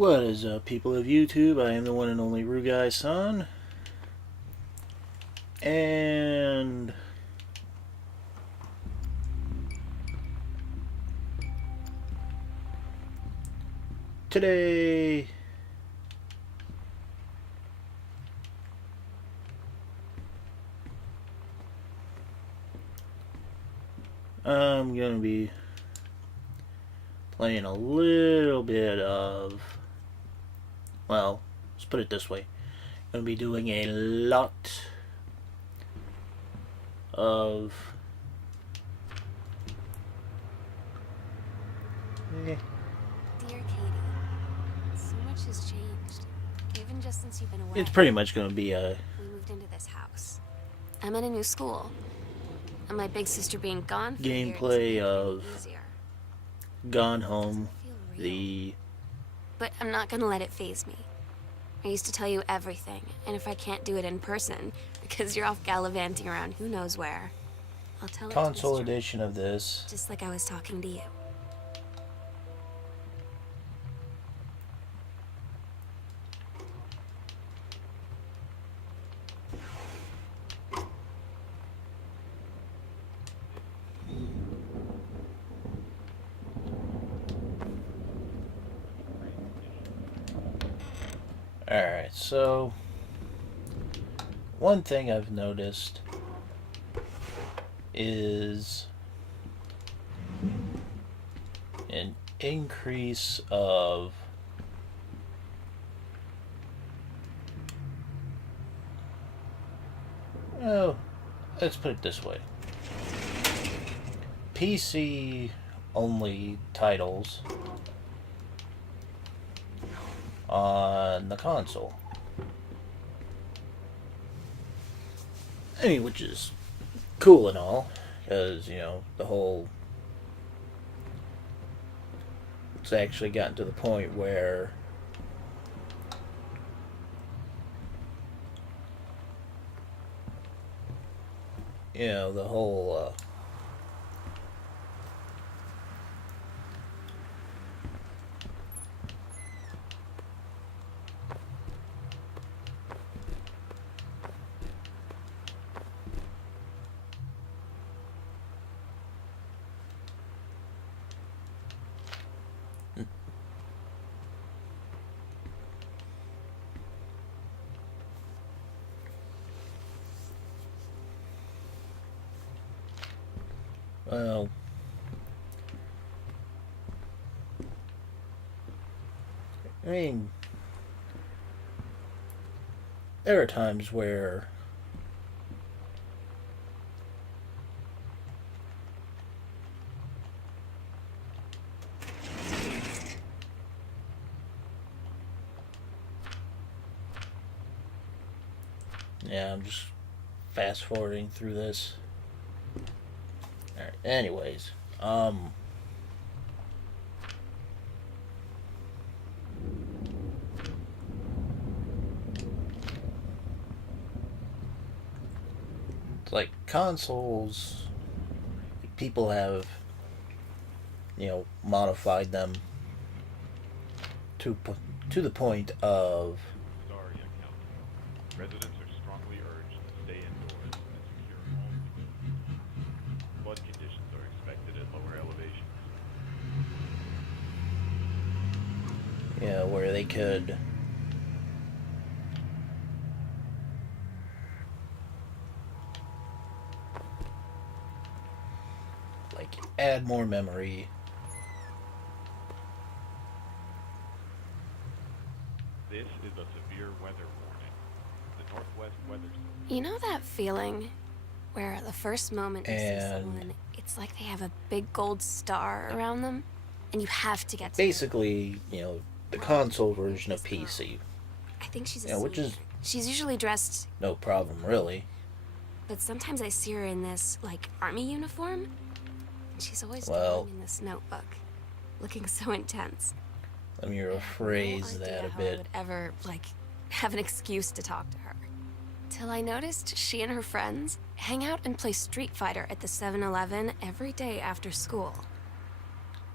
What is up, people of YouTube? I am the one and only Rugai-san. And today I'm going to be playing a little bit of, well, let's put it this way. I'm going to be doing a lot of Dear Katie, so much has changed. Even just since you've been away. it's pretty much going to be a We moved into this house. I'm in a new school. And my big sister being gone for gameplay years of easier. Gone Home, Feel real. the But I'm not gonna let it faze me. I used to tell you everything, and if I can't do it in person, because you're off gallivanting around who knows where, I'll tell it console to Mr. edition of this. Just like I was talking to you. Alright, so one thing I've noticed is an increase of oh, let's put it this way. PC only titles on the console. I mean, which is cool and all, because, you know, the whole... It's actually gotten to the point where you know, the whole well, I mean, there are times where yeah, I'm just fast forwarding through this. Alright, anyways, it's like consoles, people have, you know, modified them to the point of Daria County. Residents are strongly urged to stay indoors and secure homes. Flood conditions are expected at lower elevations. you know, where they could like add more memory. This is a severe weather warning. The Northwest Weather Service. You know that feeling where the first moment you see And- someone, it's like they have a big gold star around them, and you have to get to Basically, you know, the console version of PC. I think she's a Yeah, which is sweetie. She's usually dressed, no problem, really. but sometimes I see her in this, like, army uniform. And she's always Well- drawing in this notebook, looking so intense. Let me I have rephrase no that idea a how I bit. would ever, like, have an excuse to talk to her. Till I noticed she and her friends hang out and play Street Fighter at the 7-Eleven every day after school.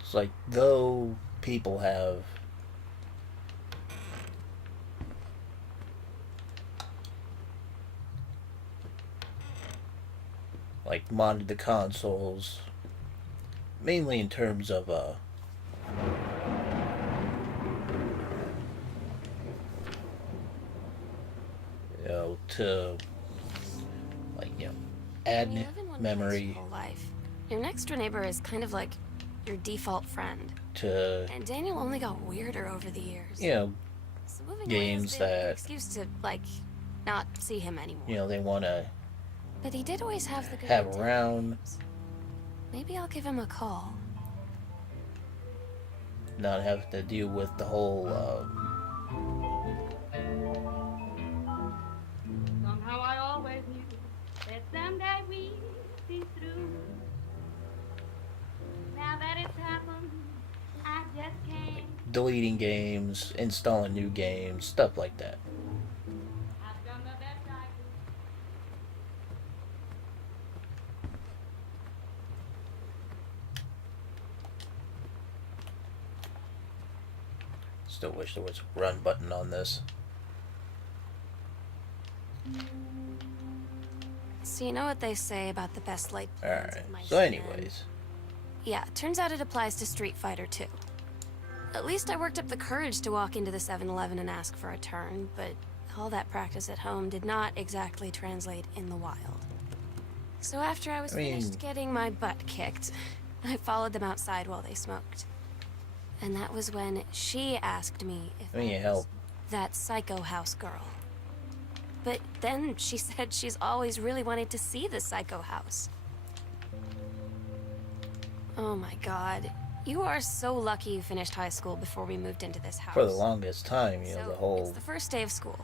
It's like, though people have like modded the consoles, mainly in terms of to like add When you live in one place memory your whole life, your next door neighbor is kind of like your default friend. to And Daniel only got weirder over the years. So moving away has games been an that excuse to, like, not see him anymore. they want to But he did always have the good have Nintendo around, games. Maybe I'll give him a call. not have to deal with the whole Somehow I always knew that someday we'd see through. Now that it's happened, I just can't. deleting games, installing new games, stuff like that. I've done the best I could. Still wish there was a run button on this. So you know what they say about the best laid plans Alright, of mice so and men? anyways, Yeah, turns out it applies to Street Fighter too. At least I worked up the courage to walk into the 7-Eleven and ask for a turn, but all that practice at home did not exactly translate in the wild. So after I was finished getting my butt kicked, I followed them outside while they smoked. And that was when she asked me if I mean, I was help. that Psycho House girl. But then she said she's always really wanted to see the Psycho House. Oh my god. You are so lucky you finished high school before we moved into this house. For the longest time, So, the it's whole the first day of school.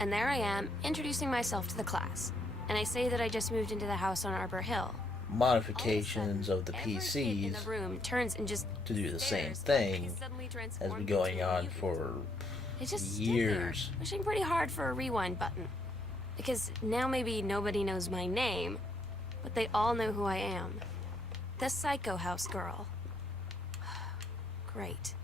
And there I am, introducing myself to the class. And I say that I just moved into the house on Arbor Hill. All of a modifications sudden, of the every kid in PCs the room turns and just to do the same stares like thing he's suddenly has transformed been going into a on mutant. for I just years. stood there, wishing pretty hard for a rewind button. Because now maybe nobody knows my name, but they all know who I am. The Psycho House girl. Great.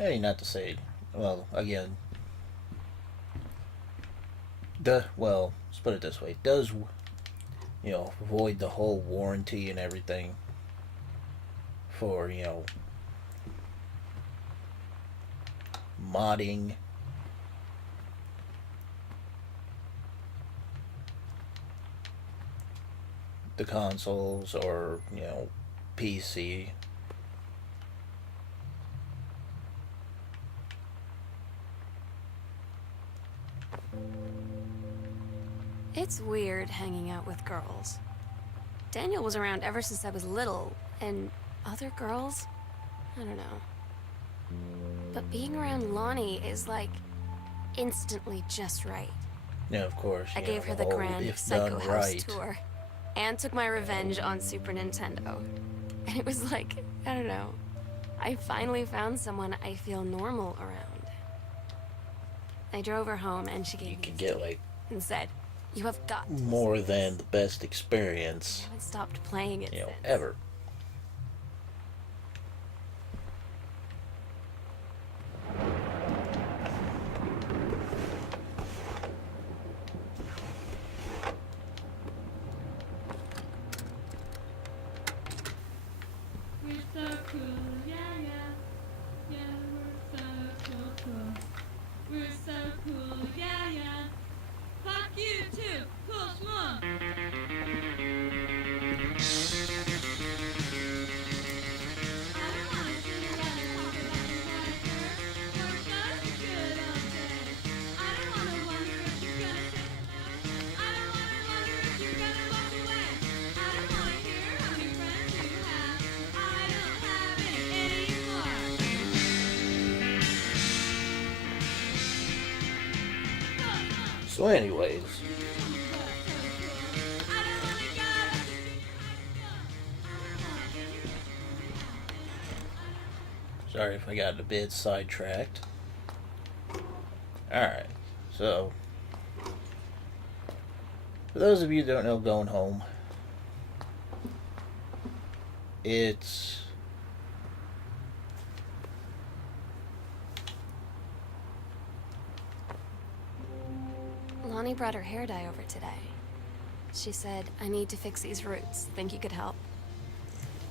I mean, not to say, well, again, let's put it this way, does, void the whole warranty and everything for, modding the consoles or, PC. It's weird hanging out with girls. Daniel was around ever since I was little, and other girls? I don't know. But being around Lonnie is like instantly just right. Yeah, of course. I gave her the whole grand if Psycho done House right. tour and took my revenge on Super Nintendo. And it was like, I don't know. I finally found someone I feel normal around. I drove her home and she gave You me could a get stick like and said, "You have got to more see than this." the best I experience, haven't stopped playing it since. ever. We're so cool, yeah, yeah. Yeah, we're so cool, cool. We're so cool, yeah, yeah. Fuck you too, cool schmuck. I don't wanna see you guys talk about your wife, we're such a good old day. I don't wanna wonder if you're gonna say hello. I don't wanna wonder if you're gonna walk away. I don't wanna hear how many friends you have. I don't have any anymore. So, anyways, sorry if I got a bit sidetracked. Alright, so For those of you who don't know Going Home, it's Lonnie brought her hair dye over today. She said, I need to fix these roots. Think you could help?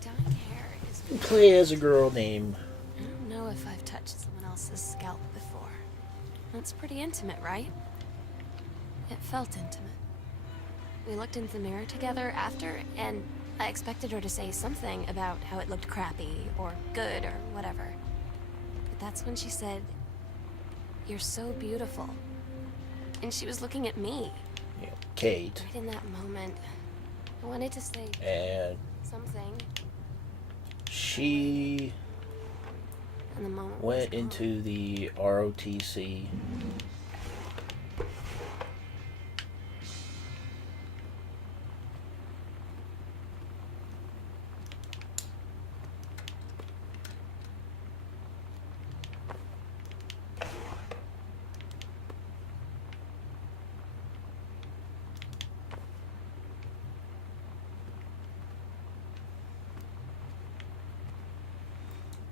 Dyeing hair is... play as a girl named I don't know if I've touched someone else's scalp before. That's pretty intimate, right? It felt intimate. We looked in the mirror together after, and I expected her to say something about how it looked crappy, or good, or whatever. But that's when she said, "You're so beautiful." And she was looking at me. Kate, Right in that moment, I wanted to say and something, she and the moment went was gone. into the ROTC.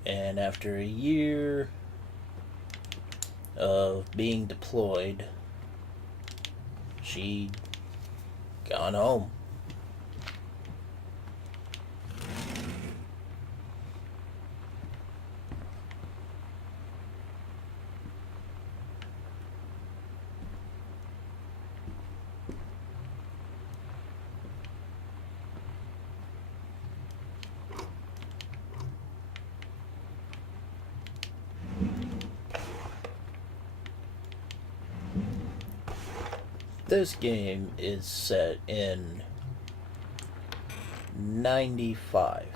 And after a year of being deployed, she'd gone home. This game is set in 95.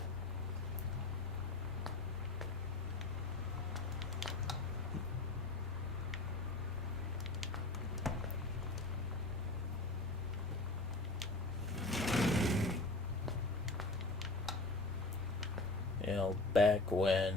You know, back when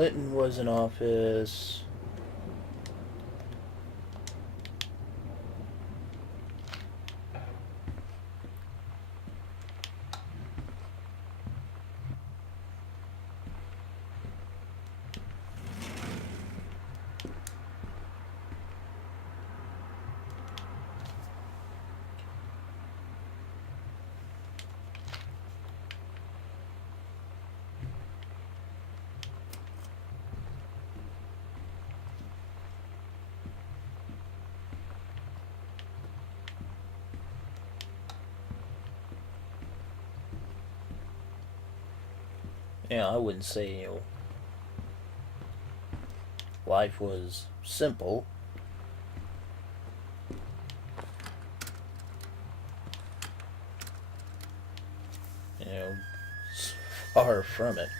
Clinton was in office. Yeah, I wouldn't say, life was simple. It's far from it.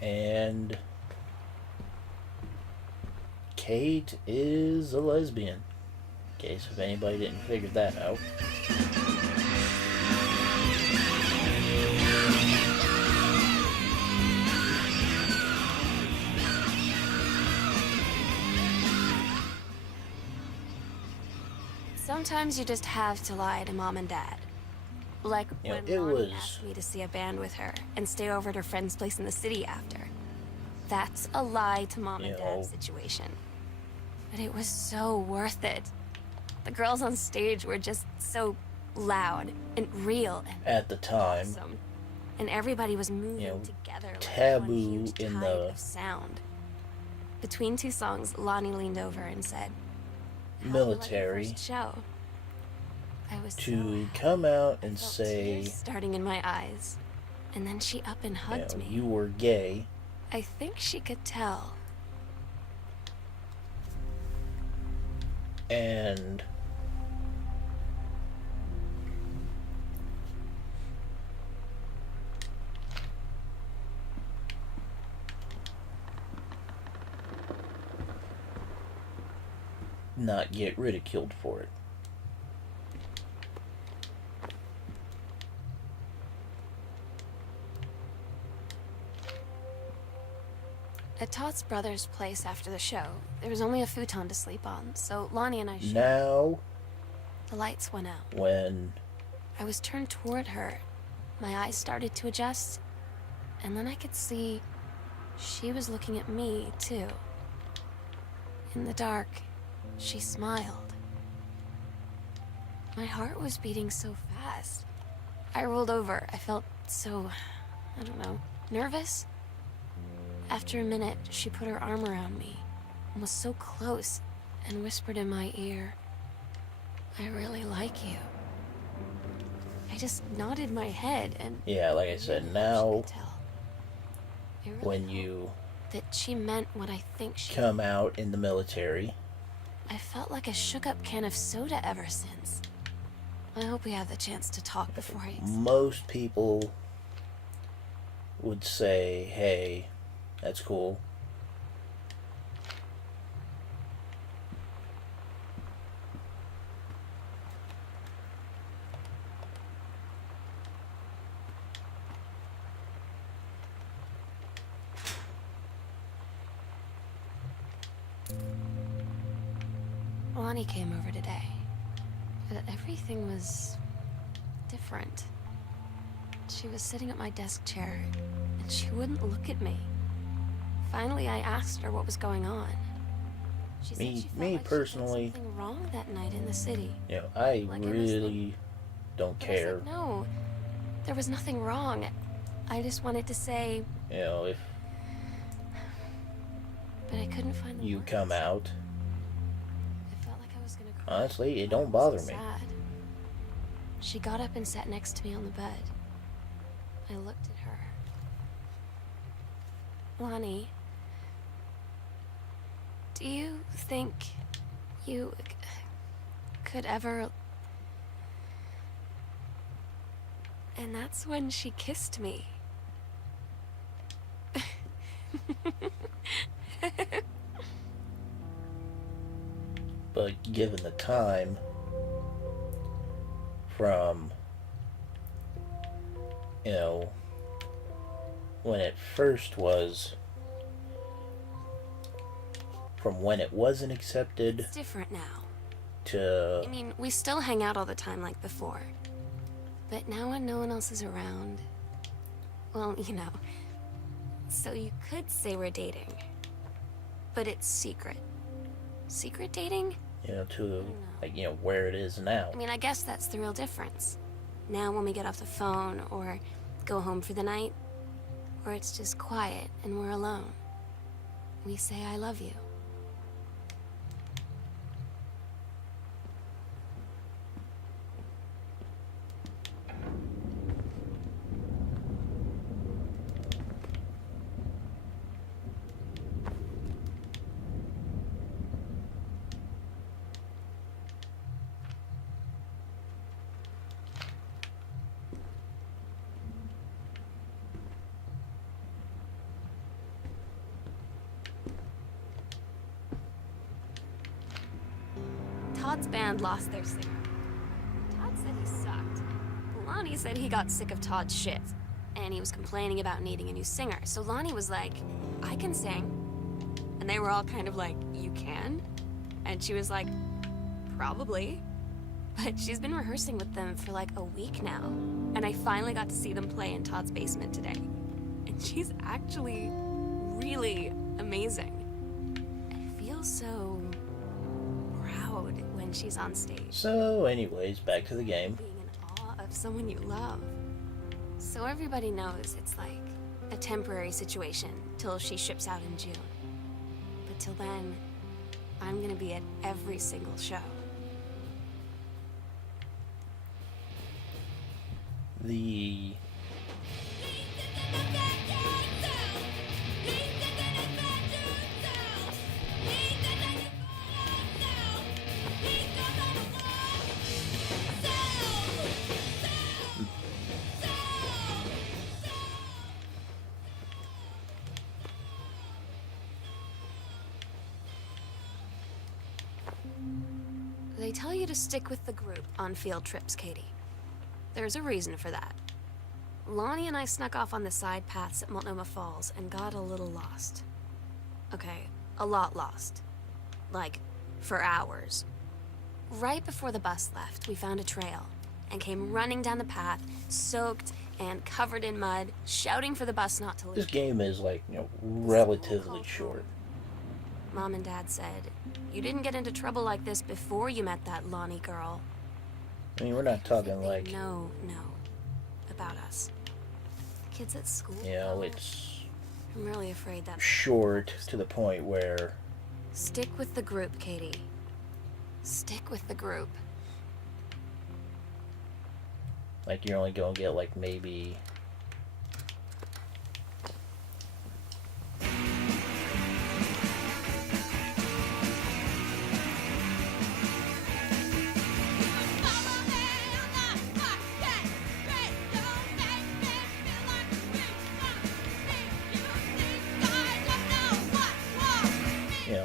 And Kate is a lesbian. In case if anybody didn't figure that out. Sometimes you just have to lie to mom and dad. Like You know, when it Lonnie was- asked me to see a band with her and stay over at her friend's place in the city after. That's a lie to mom and You dad know. situation. But it was so worth it. The girls on stage were just so loud and real and At the time, awesome. And everybody was moving know, together like taboo one huge in tide the- of sound. Between two songs, Lonnie leaned over and said, "How'd you like your military first show?" I was to so come out I and felt say, tears starting in my eyes. And then she up and you hugged know, me. you were gay. I think she could tell. And not get ridiculed for it. At Todd's brother's place after the show, there was only a futon to sleep on, so Lonnie and I shared. Now, The lights went out. when I was turned toward her. My eyes started to adjust, and then I could see she was looking at me, too. In the dark, she smiled. My heart was beating so fast. I rolled over. I felt so, I don't know, nervous. After a minute, she put her arm around me and was so close and whispered in my ear, "I really like you." I just nodded my head and yeah, like I said, she now could tell. I really when hope you that she meant what I think she come out in the military, I felt like a shook-up can of soda ever since. I hope we have the chance to talk before I... most people would say, hey, that's cool. Lonnie came over today. But everything was different. She was sitting at my desk chair, and she wouldn't look at me. Finally, I asked her what was going on. She said Me- she felt me like she'd done personally- something wrong that night in the city. You know, I Like I was really don't But I said, care. no, there was nothing wrong. I just wanted to say, You know, if but I couldn't find the you words. come out, I felt like I was gonna cry. honestly, it but I don't bother wasn't me. sad. She got up and sat next to me on the bed. I looked at her. Lonnie, do you think you could ever... And that's when she kissed me. But given the time from, you know, when it first was, from when it wasn't accepted It's different now. to, I mean, we still hang out all the time like before. But now when no one else is around, well, you know. So you could say we're dating. But it's secret. Secret dating? you know, to, like, you know, where it is now. I mean, I guess that's the real difference. Now when we get off the phone or go home for the night, or it's just quiet and we're alone, we say I love you. Todd's band lost their singer. Todd said he sucked. Lonnie said he got sick of Todd's shit, and he was complaining about needing a new singer. So Lonnie was like, I can sing. And they were all kind of like, you can? And she was like, probably. But she's been rehearsing with them for like a week now. And I finally got to see them play in Todd's basement today. And she's actually really amazing. I feel so proud when she's on stage. So, anyways, back to the game. Being in awe of someone you love. So everybody knows it's like a temporary situation till she ships out in June. But till then, I'm gonna be at every single show. The They tell you to stick with the group on field trips, Katie. There's a reason for that. Lonnie and I snuck off on the side paths at Multnomah Falls and got a little lost. Okay, a lot lost. Like, for hours. Right before the bus left, we found a trail and came running down the path, soaked and covered in mud, shouting for the bus not to this leave. game is like, relatively short. Mom and Dad said, you didn't get into trouble like this before you met that Lonnie girl. I mean, we're not talking They like, know about us. The kids at school. it's I'm really afraid that. short to the point where Stick with the group, Katie. Stick with the group. like you're only gonna get like maybe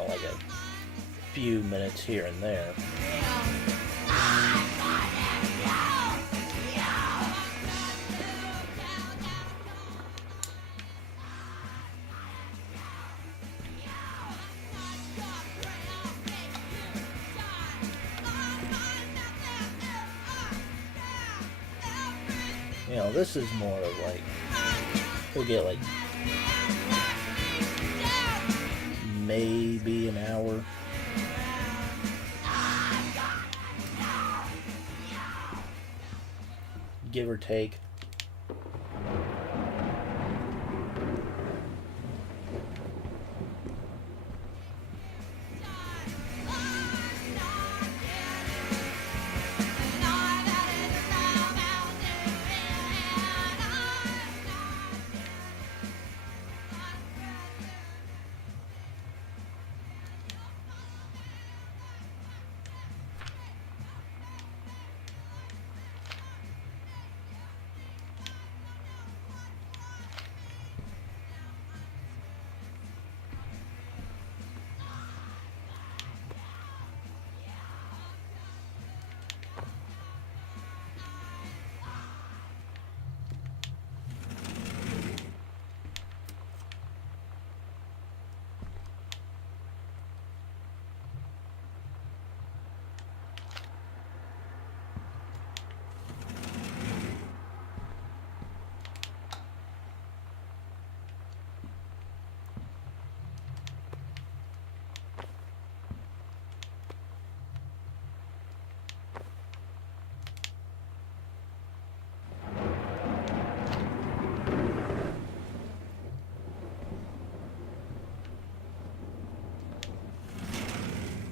like a few minutes here and there. This is more of like, we'll get like maybe an hour. Give or take.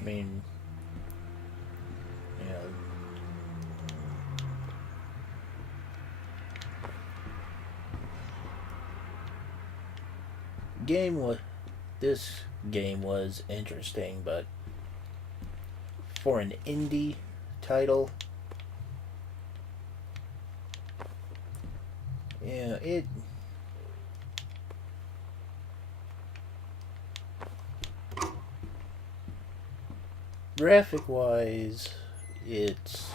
I mean, this game was interesting, but for an indie title, it graphic wise, it's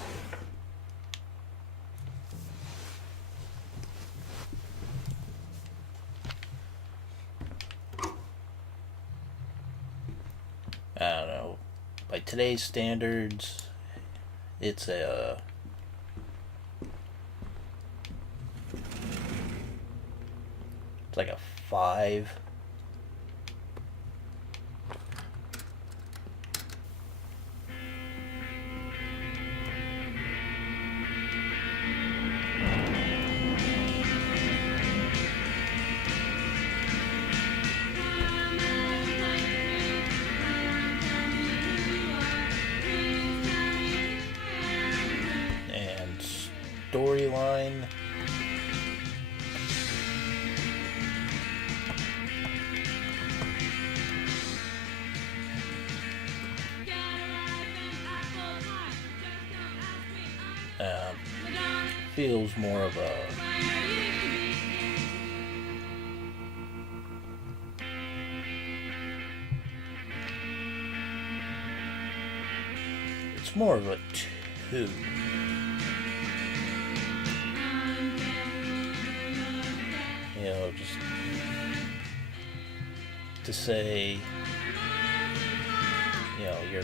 I don't know. By today's standards, it's a it's like a 5. And storyline, feels more of a it's more of a 2. You know, just to say, you know, you're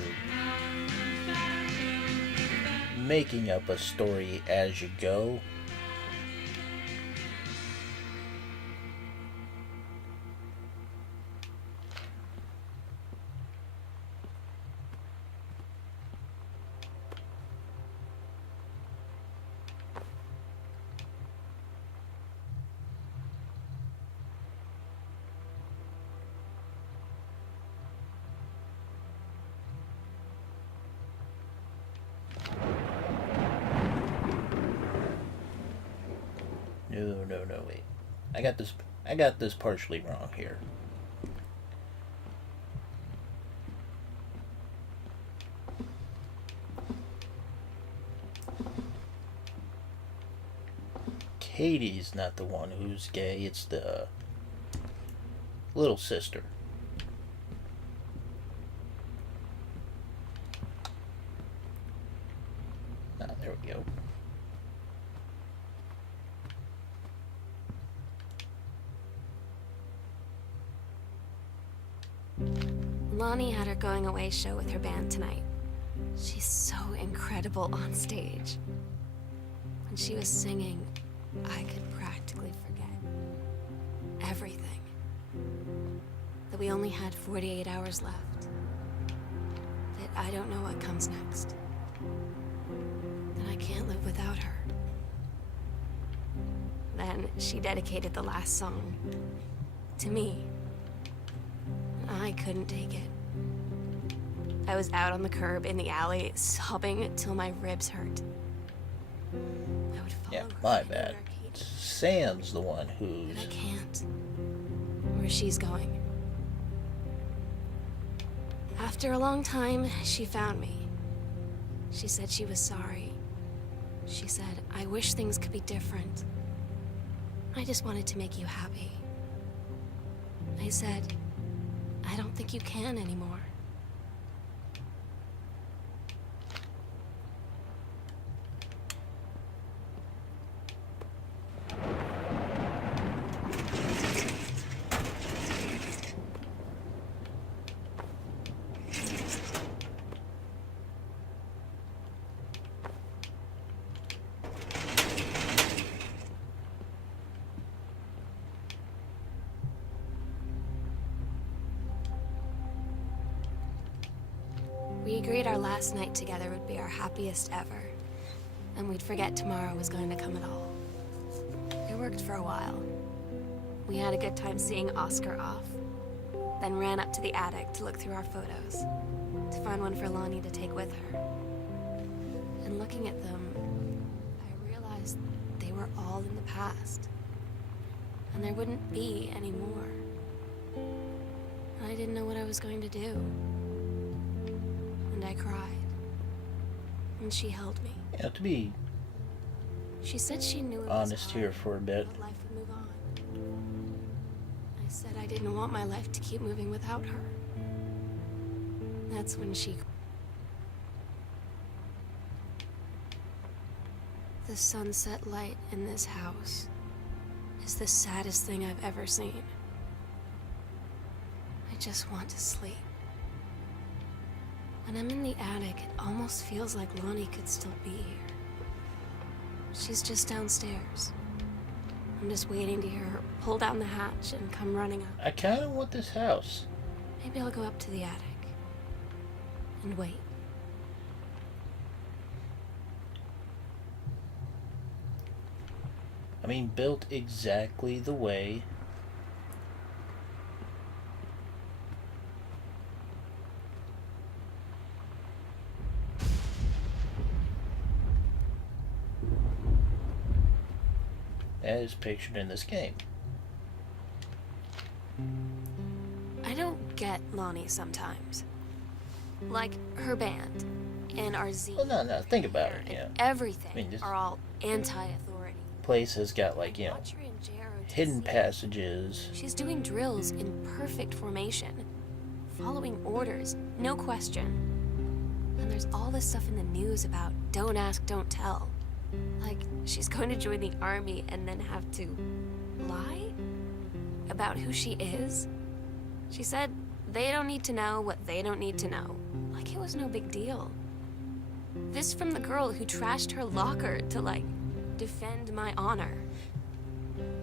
making up a story as you go. No, wait. I got this partially wrong here. Katie's not the one who's gay, it's the little sister. Ah, there we go. Lonnie had her going away show with her band tonight. She's so incredible on stage. When she was singing, I could practically forget everything. That we only had 48 hours left. That I don't know what comes next. That I can't live without her. Then she dedicated the last song to me. I couldn't take it. I was out on the curb in the alley, sobbing till my ribs hurt. I would follow Yeah, her my anywhere bad. Kate- Sam's the one who's... But I can't. Where she's going. After a long time, she found me. She said she was sorry. She said, I wish things could be different. I just wanted to make you happy. I said, I don't think you can anymore. We agreed our last night together would be our happiest ever, and we'd forget tomorrow was going to come at all. It worked for a while. We had a good time seeing Oscar off, then ran up to the attic to look through our photos, to find one for Lonnie to take with her. And looking at them, I realized they were all in the past, and there wouldn't be any more. And I didn't know what I was going to do. And I cried. And she held me. Yeah, to be She said she knew it was honest hard, here for a bit, but life would move on. I said I didn't want my life to keep moving without her. That's when she... The sunset light in this house is the saddest thing I've ever seen. I just want to sleep. When I'm in the attic, it almost feels like Lonnie could still be here. She's just downstairs. I'm just waiting to hear her pull down the hatch and come running up. I kind of want this house. Maybe I'll go up to the attic and wait. I mean, built exactly the way as pictured in this game. I don't get Lonnie sometimes. Like her band and our zine. Well, no, think about it, and yeah. everything I mean, this- are all anti-authority. Place has got, like, you know, Watch her in JROTC. hidden passages. She's doing drills in perfect formation, following orders, no question. And there's all this stuff in the news about don't ask, don't tell. Like she's going to join the army and then have to lie about who she is. She said they don't need to know what they don't need to know. Like it was no big deal. This from the girl who trashed her locker to, like, defend my honor.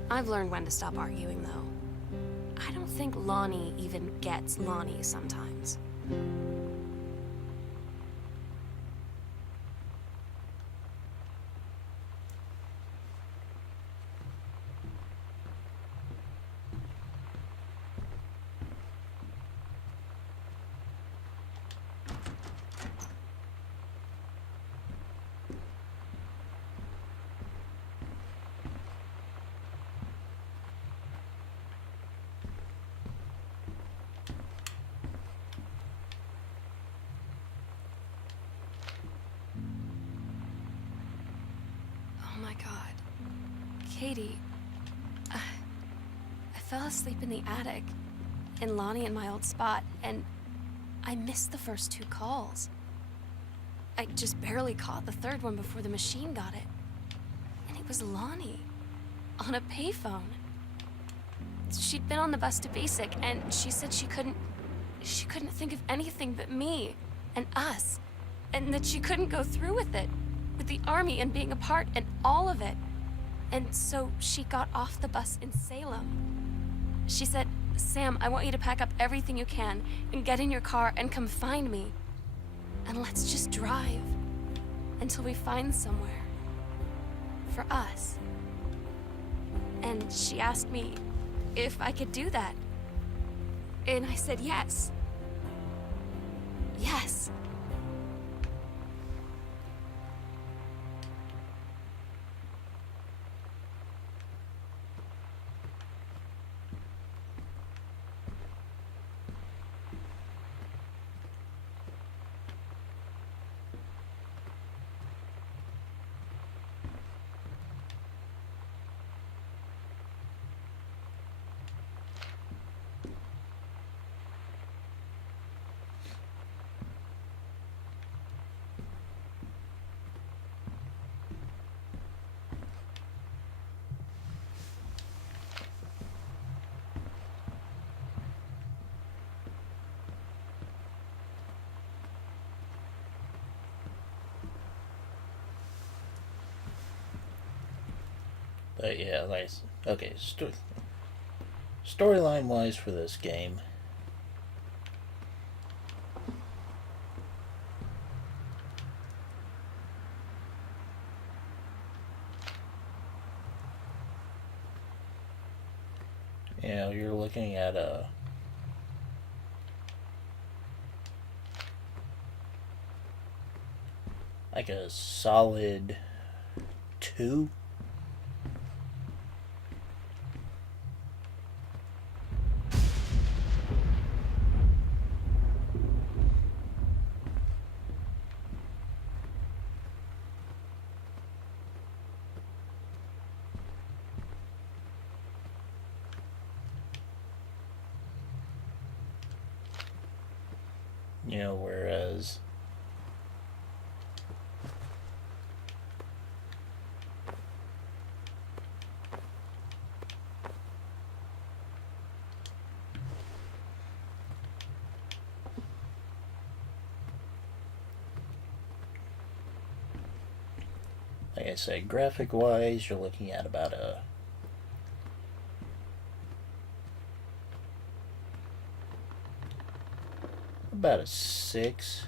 I've learned when to stop arguing, though. I don't think Lonnie even gets Lonnie sometimes. Oh my god. Katie, I fell asleep in the attic, in Lonnie and my old spot, and I missed the first 2 calls. I just barely caught the 3rd one before the machine got it. And it was Lonnie, on a payphone. She'd been on the bus to Basic, and she said she couldn't think of anything but me and us, and that she couldn't go through with it, with the army and being a part and all of it. And so she got off the bus in Salem. She said, "Sam, I want you to pack up everything you can and get in your car and come find me. And let's just drive until we find somewhere for us." And she asked me if I could do that. And I said yes. Yes. But yeah, like, okay, storyline wise for this game, you know, you're looking at like a solid 2. You know, whereas Like I say, graphic wise, you're looking at about a 6.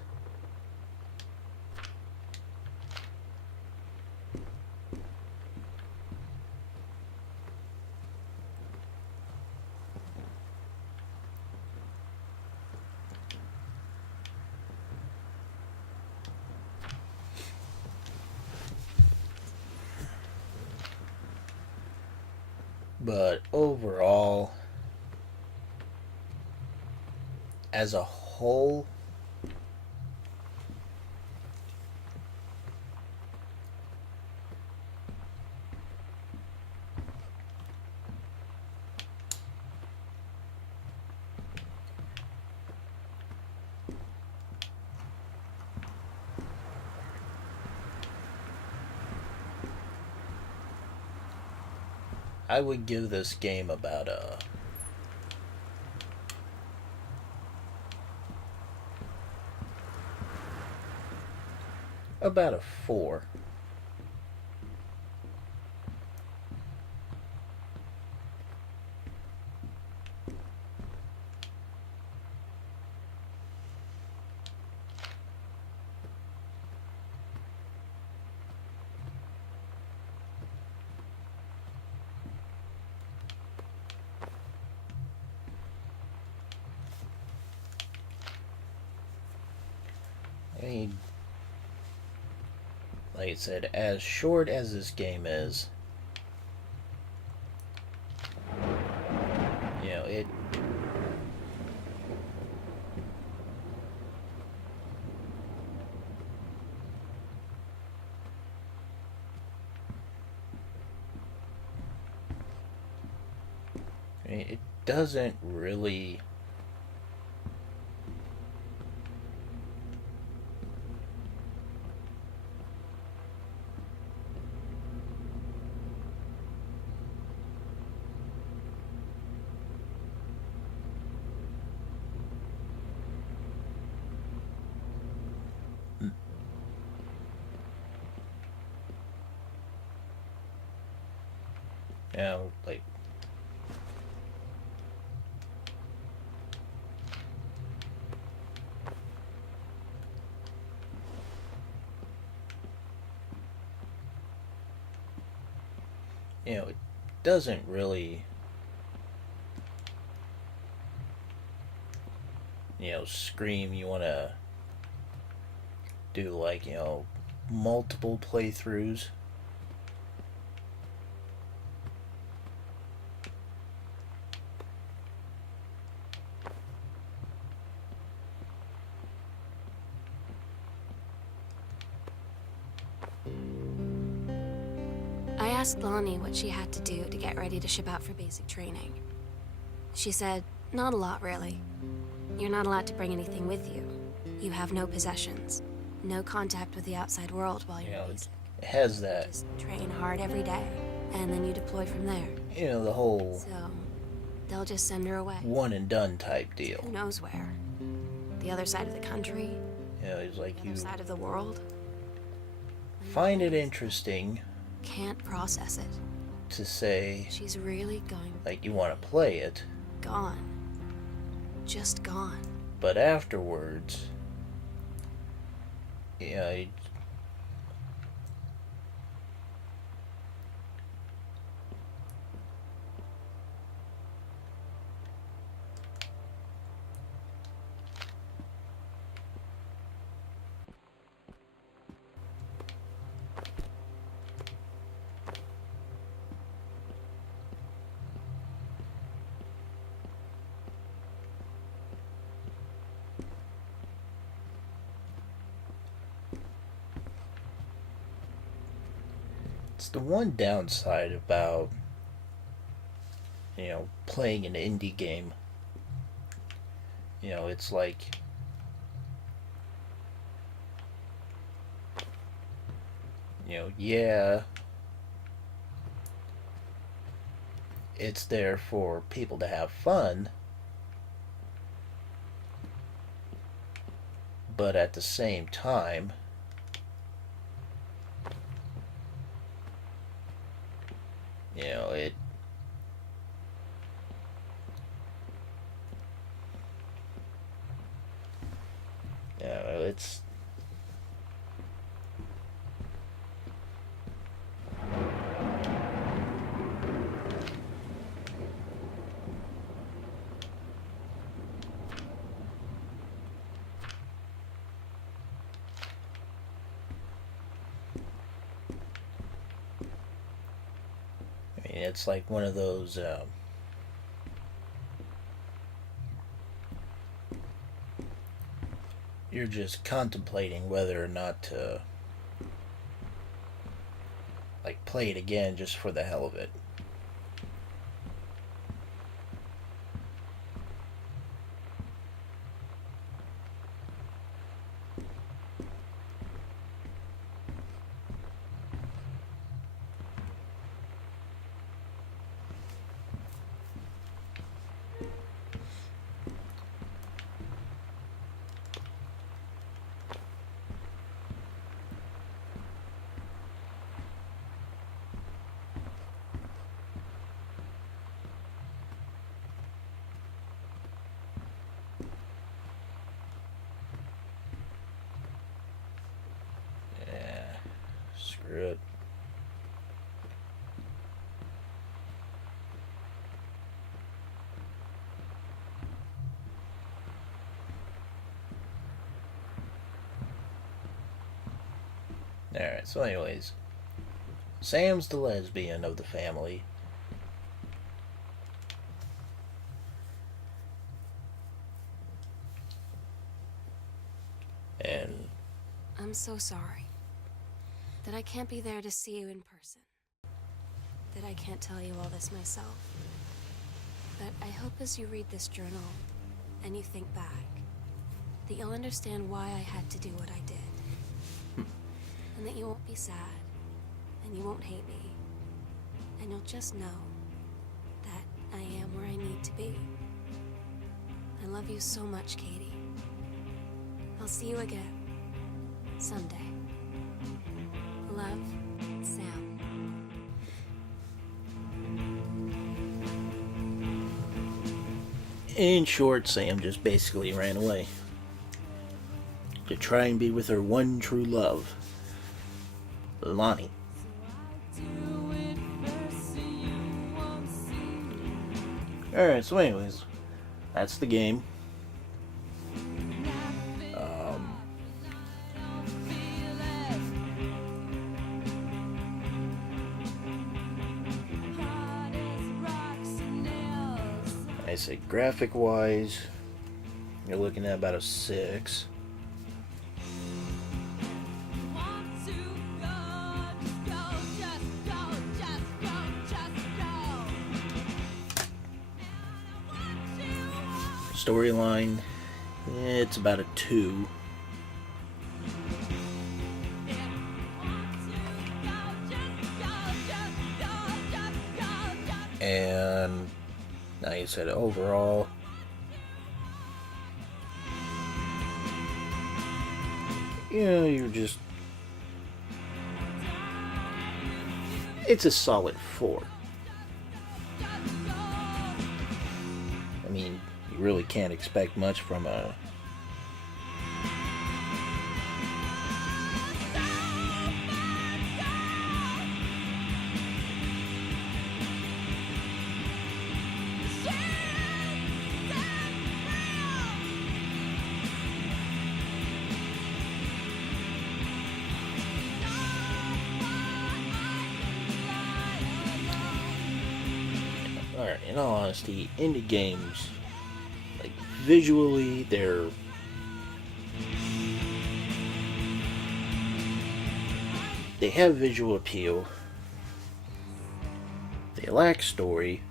But overall, as a whole, I would give this game about a 4. I mean, like I said, as short as this game is, it it doesn't really like it doesn't really scream you want to do like multiple playthroughs. I asked Lonnie what she had to do to get ready to ship out for basic training. She said, not a lot, really. You're not allowed to bring anything with you. You have no possessions, no contact with the outside world while you're basic. It has that, Just train hard every day, and then you deploy from there. the whole So, they'll just send her away. one and done type deal. Who knows where? The other side of the country? It's like The you other side of the world? find it interesting Can't process it. to say, She's really going like, you want to play it, gone. Just gone. but afterwards, it it's the one downside about playing an indie game. It's like yeah, it's there for people to have fun, but at the same time, Yeah, it's. I mean, it's like one of those. You're just contemplating whether or not to like play it again just for the hell of it. Yeah, screw it. Alright, so anyways, Sam's the lesbian of the family. And I'm so sorry that I can't be there to see you in person. That I can't tell you all this myself. But I hope as you read this journal and you think back, that you'll understand why I had to do what I did. And that you won't be sad, and you won't hate me, and you'll just know that I am where I need to be. I love you so much, Katie. I'll see you again, someday. Love, Sam. in short, Sam just basically ran away to try and be with her one true love, Lonnie. Alright, so anyways, that's the game. I say graphic wise, you're looking at about a 6. Storyline, it's about a 2. And now you said overall, you're just, it's a solid 4. I mean, you really can't expect much from a Alright, in all honesty, indie games, like, visually, they have visual appeal, they lack story,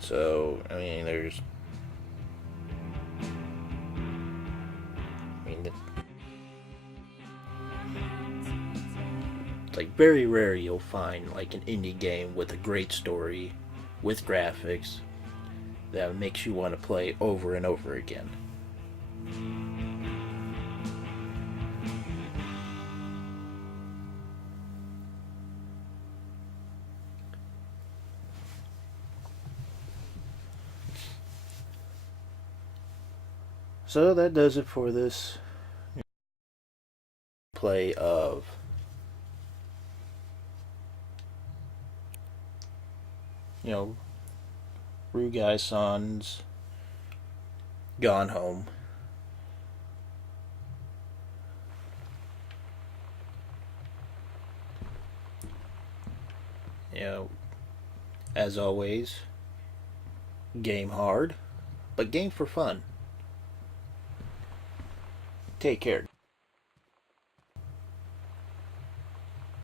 so, I mean, it's like very rare you'll find like an indie game with a great story, with graphics, that makes you want to play over and over again. So that does it for this play of Rugai-san's Gone Home. As always, game hard, but game for fun. Take care.